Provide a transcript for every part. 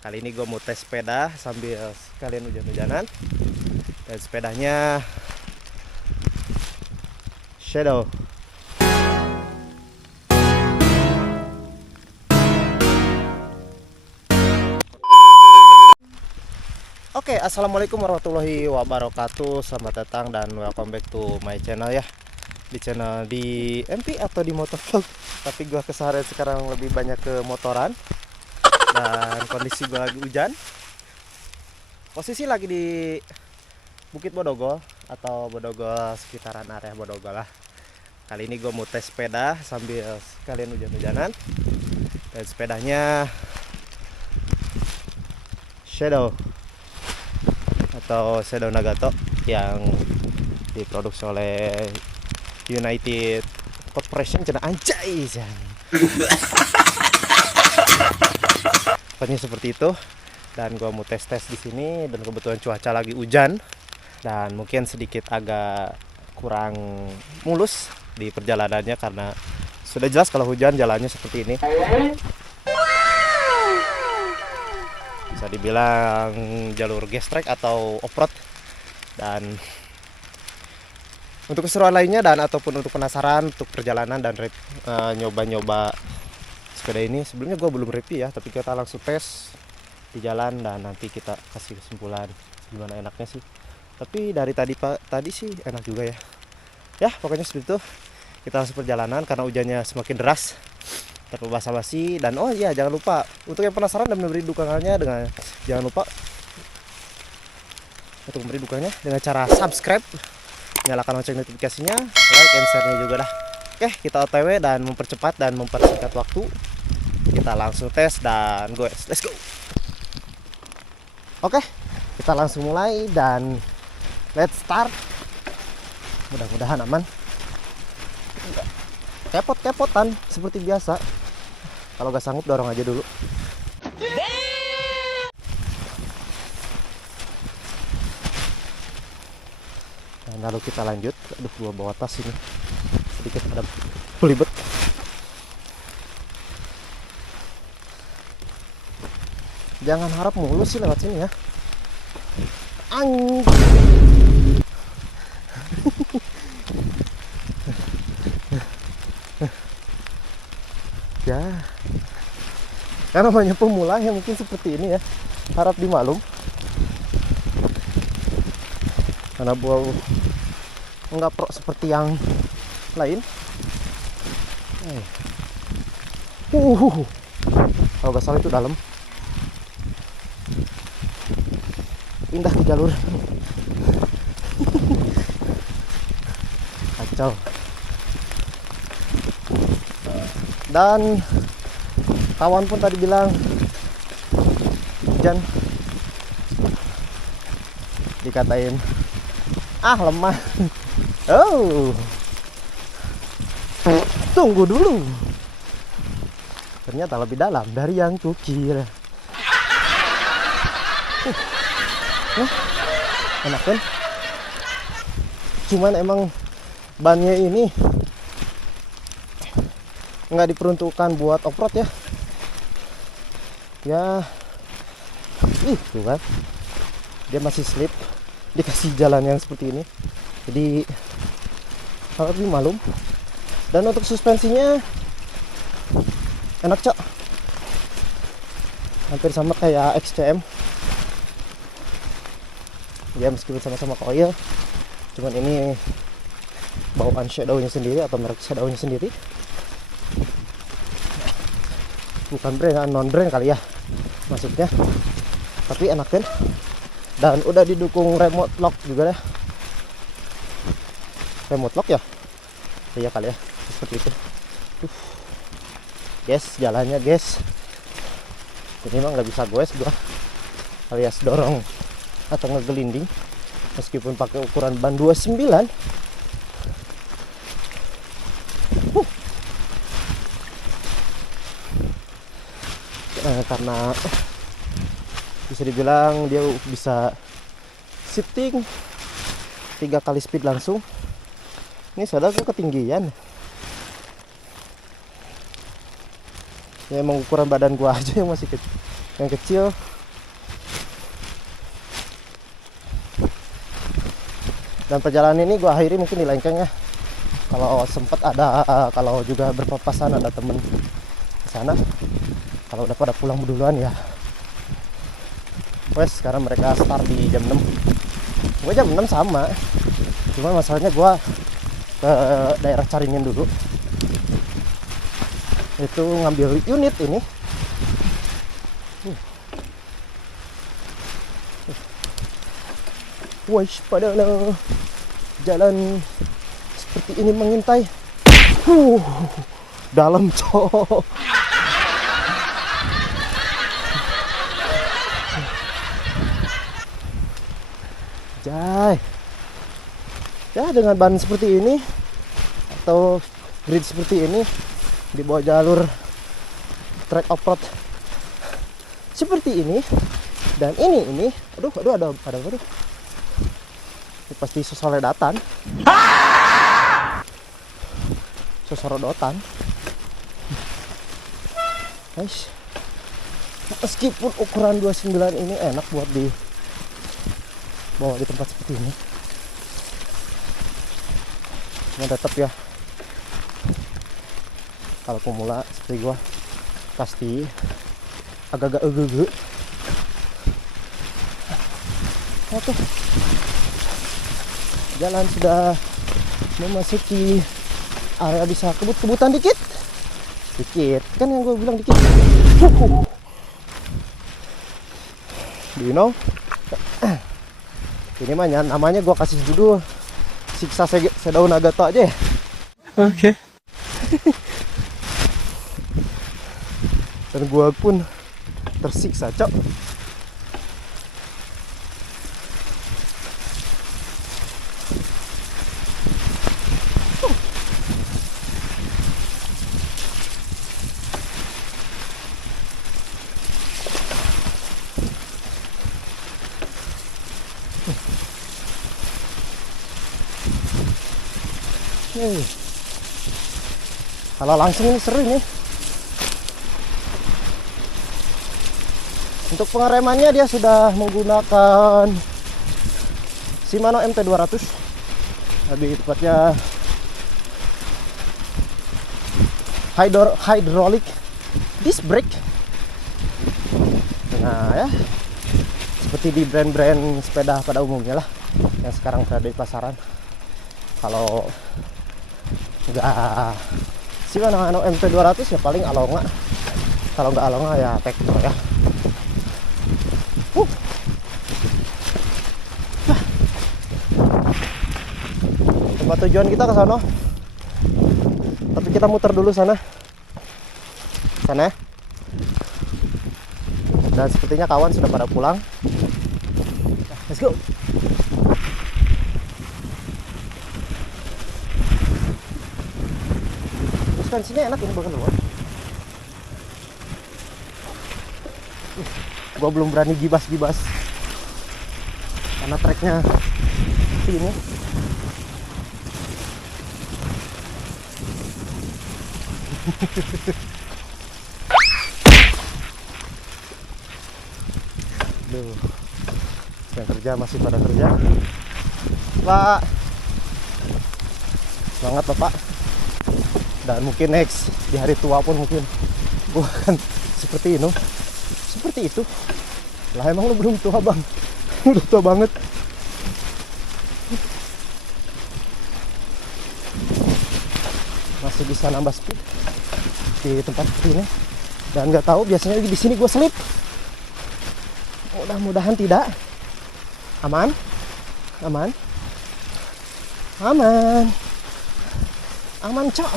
Kali ini gue mau tes sepeda sambil sekalian hujan-hujanan. Dan sepedanya Shadow. Oke, assalamualaikum warahmatullahi wabarakatuh. Selamat datang dan welcome back to my channel ya. Di channel di MP atau di motovlog. Tapi gue keseharian sekarang lebih banyak ke motoran. Dan kondisi gue lagi hujan. Posisi lagi di Bukit Bodogol atau Bodogol, sekitaran area Bodogol lah. Kali ini gue mau tes sepeda sambil sekalian hujan-hujanan. Dan sepedanya Shadow atau Shadow Nagato yang diproduksi oleh United Corporation. Cina anjay pokoknya seperti itu. Dan gua mau tes di sini, dan kebetulan cuaca lagi hujan dan mungkin sedikit agak kurang mulus di perjalanannya karena sudah jelas kalau hujan jalannya seperti ini. Bisa dibilang jalur gestrek atau off-road. Dan untuk keseruan lainnya dan ataupun untuk penasaran untuk perjalanan dan nyoba-nyoba sepeda ini, sebelumnya gue belum review ya, tapi kita langsung tes di jalan dan nanti kita kasih kesimpulan gimana enaknya sih. Tapi dari tadi sih enak juga ya. Ya pokoknya seperti itu. Kita langsung perjalanan karena hujannya semakin deras. Tanpa basa-basi. Dan oh iya, jangan lupa untuk yang penasaran dan memberi dukungannya jangan lupa untuk memberi dukungannya dengan cara subscribe, nyalakan lonceng notifikasinya, like and share-nya juga dah. Oke, kita OTW dan mempercepat dan mempersingkat waktu. Kita langsung tes dan guys, let's go. Oke, kita langsung mulai dan let's start. Mudah-mudahan aman. Kepot-kepotan seperti biasa. Kalau gak sanggup dorong aja dulu. Dan lalu kita lanjut. Aduh, gua bawa tas ini sedikit ada pelibet. Jangan harap mulus sih lewat sini ya. Ya, karena banyak pemula yang mungkin seperti ini ya, harap dimaklum. Karena buah nggak pro seperti yang lain. Kalau nggak salah itu dalam. Pindah ke jalur. Kacau. Dan kawan pun tadi bilang hujan, dikatain lemah. Oh, tunggu dulu, ternyata lebih dalam dari yang kukira. Enak kan? Cuman emang bannya ini nggak diperuntukkan buat off-road ya. Ya, tuh kan, dia masih slip, dikasih jalan yang seperti ini. Jadi harus dimaklum. Dan untuk suspensinya enak cok, hampir sama kayak XCM. Ya meskipun sama-sama coil, cuman ini bawaan Shadow-nya sendiri atau merek Shadow-nya sendiri. Bukan brand, non brand kali ya maksudnya, tapi enak kan. Dan udah didukung remote lock juga deh. Remote lock ya, iya kali ya, seperti itu. Guys, jalannya guys, ini emang nggak bisa goes gua alias dorong atau ngegelinding meskipun pakai ukuran ban 29. Karena bisa dibilang dia bisa shifting 3 kali speed langsung. Ini sadar ke ketinggian. Ya emang ukuran badan gua aja yang masih kecil, yang kecil. Dan perjalanan ini gue akhiri mungkin di Lengkeng ya. Kalau sempat ada, kalau juga berpapasan ada temen di sana. Kalau udah pada pulang duluan ya. Wes, sekarang mereka start di jam 6. Gue jam 6 sama. Cuma masalahnya gue ke daerah Caringin dulu. Itu ngambil unit ini. Wes, pada jalan seperti ini mengintai. Dalam cok. Jai. Ya dengan ban seperti ini atau grid seperti ini di bawah jalur track off-road seperti ini dan ini aduh ada ini pasti sosoledotan guys. Meskipun ukuran 29 ini enak buat di bawa di tempat seperti ini, cuma tetap ya kalau pemula seperti gua pasti agak-agak ege. Oke, jalan sudah memasuki area bisa kebut-kebutan dikit kan yang gue bilang dikit. Do you know? Ini mah namanya gue kasih judul Siksa Sedaun Nagato aja ya. Oke. Dan gue pun tersiksa cok. Kalau langsung ini seru nih. Untuk pengeremannya dia sudah menggunakan Shimano MT200, lebih tepatnya hydraulic disc brake. Nah ya, seperti di brand-brand sepeda pada umumnya lah yang sekarang berada di pasaran. Kalau enggak Shimano MT200 ya paling Alonga. Kalau enggak Alonga ya Tekno ya. Tempat tujuan kita ke sana. Tapi kita muter dulu sana. Sana. Dan sepertinya kawan sudah pada pulang. Let's go. Suspensinya enak ini bahkan luar. Gua belum berani gibas-gibas karena treknya ini. Duh, yang kerja masih pada kerja. Pak, semangat Bapak. Dan mungkin next di hari tua pun mungkin gua akan seperti itu. Lah emang lu belum tua bang? Udah tua banget. Masih bisa nambah speed di tempat seperti ini. Dan nggak tahu biasanya di sini gue selip. Mudah-mudahan tidak. Aman. Cok.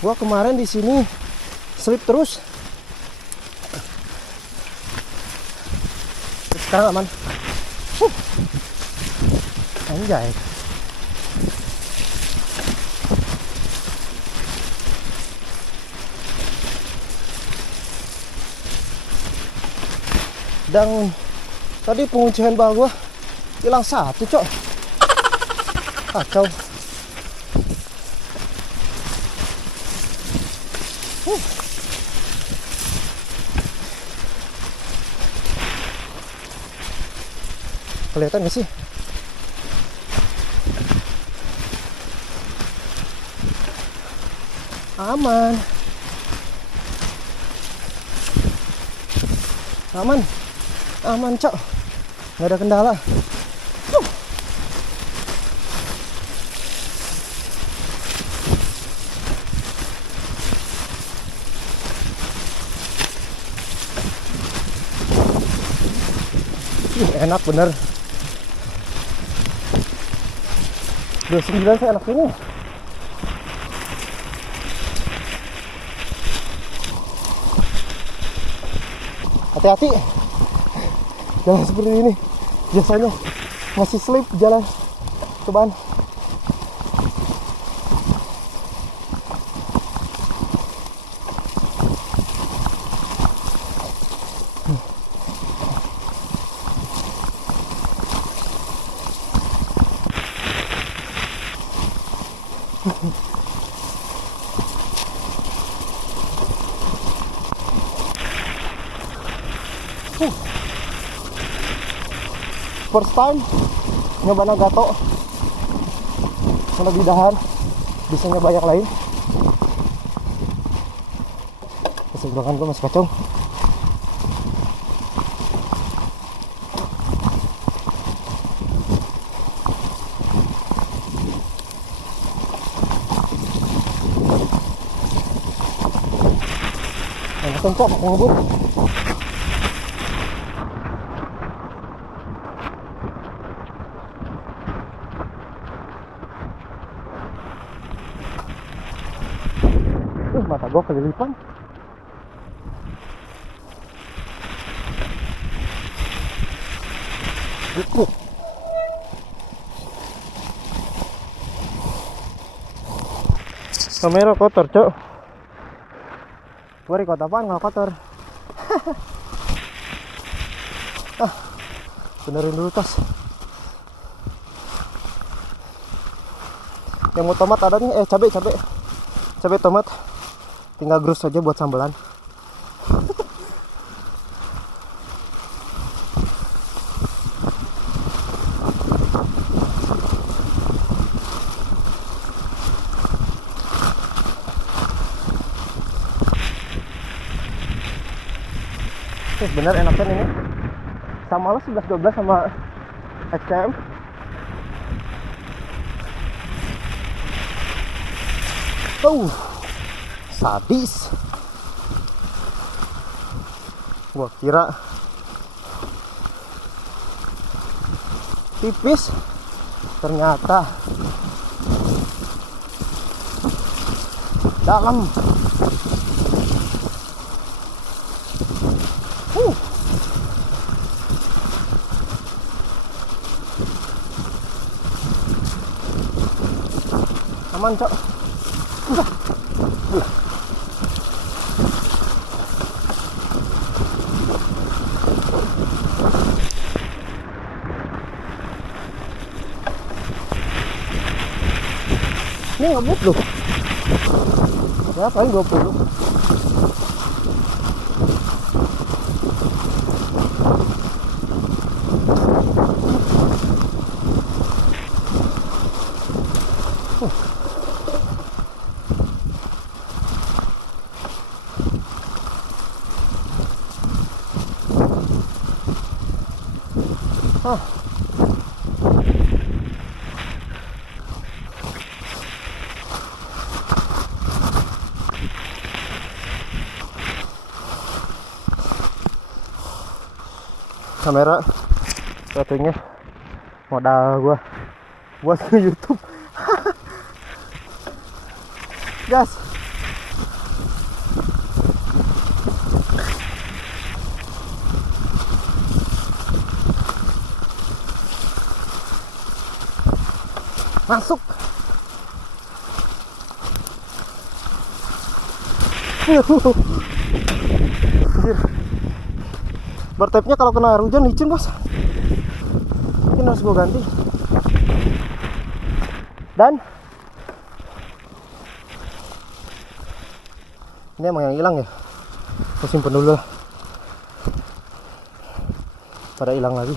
Gua kemarin di sini slip terus. Sekarang aman. Anjay. Dan tadi penguncian bawah gua hilang satu, cok. Kacau. Kelihatan gak sih? Aman. Aman. Aman, Cok. Nggak ada kendala. Enak bener. 29 saya enak ini. Hati-hati jalan seperti ini, biasanya masih slip jalan. Cobaan. First time nyoba Nagato, mudah-mudahan bisa nyoba yang lain. Keseberangan gue masih kacau. Enak kan Cok, mau ngebut. Mata gue kelilipan. Kamera kotor, Cok. Gue record apaan nggak kotor? Benerin dulu tas. Yang mau tomat ada nih, cabai tomat. Tinggal gerus saja buat sambelan. Bener enakan ini. Sama lo 11-12 sama XCM. Sadis. Gua kira tipis, ternyata dalam. Aman, Cok. Ini ngebut loh. Ya paling 20. Kamera settingnya modal gua buat YouTube. Gas. Masuk. Anjir. Bertepnya kalau kena air hujan licin, Bos. Mungkin harus gue ganti. Dan ini emang yang hilang ya. Gue simpen dulu lah. Pada hilang lagi.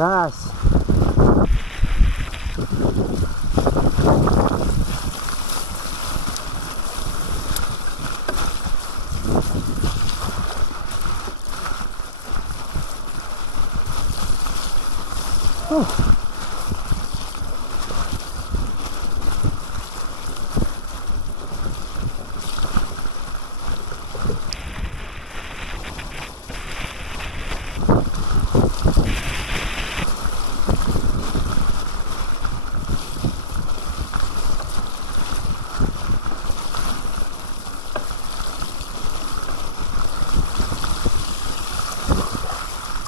gas.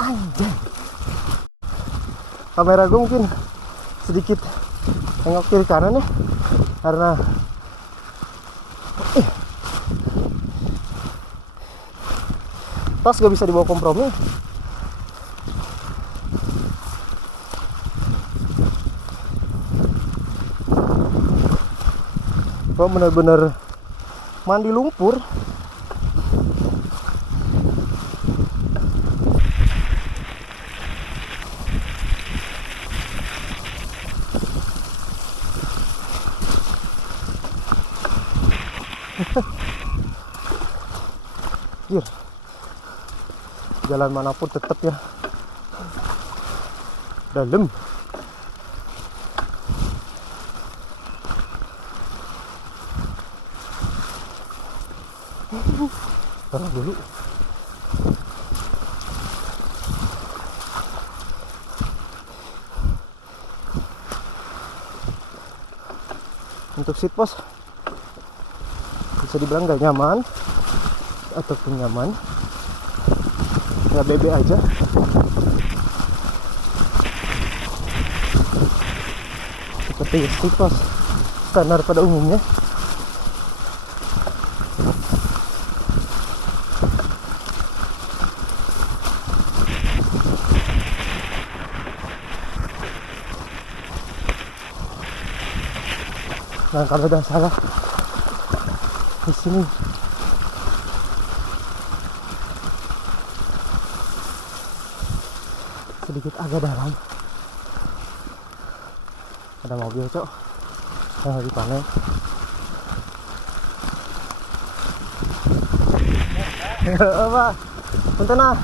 Anjay, kamera gue mungkin sedikit tengok kiri kanan ya, karena tas gak bisa dibawa kompromi. Gue bener-bener mandi lumpur. Gir, jalan manapun tetap ya dalam. Taruh dulu. Untuk seat post bisa dibilang gak nyaman ataupun nyaman, nggak bebe aja. Seperti seat post standar pada umumnya. Nah, kalau udah salah di sini sedikit agak dalam, ada mobil cok yang lagi panen. Apa? Punten ah.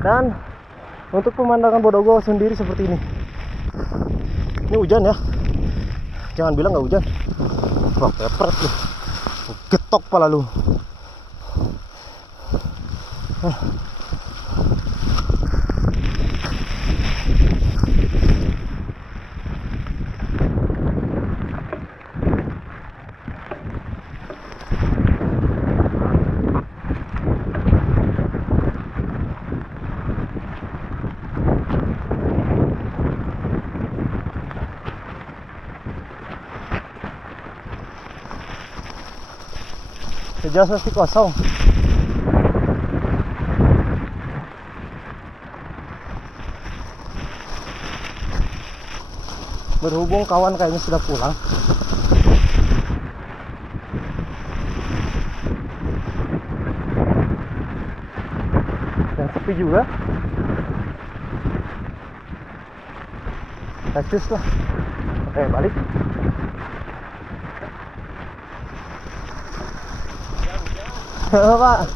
Dan untuk pemandangan Bodogo sendiri seperti ini. Ini hujan ya, jangan bilang nggak hujan. Wah, kepret lu, getok pala lu. Sejauh pasti kosong. Berhubung kawan kayaknya sudah pulang, dan sepi juga, taktis lah. Oke, balik. Pak.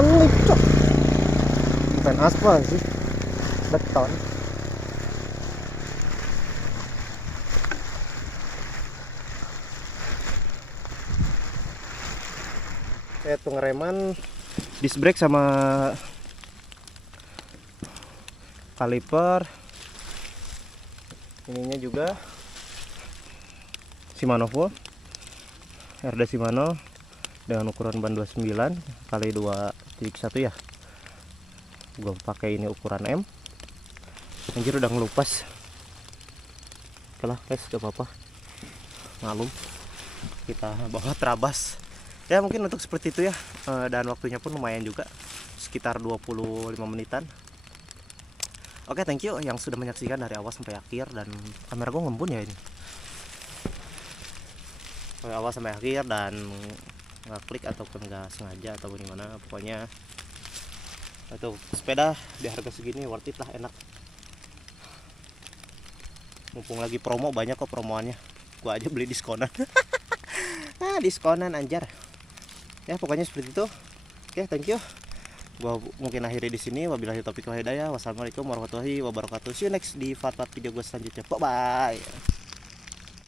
Selip cok, bukan aspal sih, beton. Kayak pengereman, disc brake sama kaliper. Ininya juga Shimano full, RD Shimano dengan ukuran ban 29 kali 2.1 ya. Gue pakai ini ukuran M. Anjir udah ngelupas. Oke lah guys, gak apa-apa, malum kita bawa terabas ya, mungkin untuk seperti itu ya. Dan waktunya pun lumayan juga, sekitar 25 menitan. Oke, thank you yang sudah menyaksikan dari awal sampai akhir. Dan kamera gue ngembun ya ini, dari awal sampai akhir, dan nggak klik ataupun nggak sengaja ataupun gimana, pokoknya itu sepeda di harga segini worth it lah, enak. Mumpung lagi promo, banyak kok promoannya, gua aja beli diskonan. Diskonan anjar ya, pokoknya seperti itu. Oke, thank you. Gua mungkin akhiri di sini. Wabillahi taufiq wal hidayah. Wassalamualaikum warahmatullahi wabarakatuh. See you next di part-part video gue selanjutnya. Bye bye.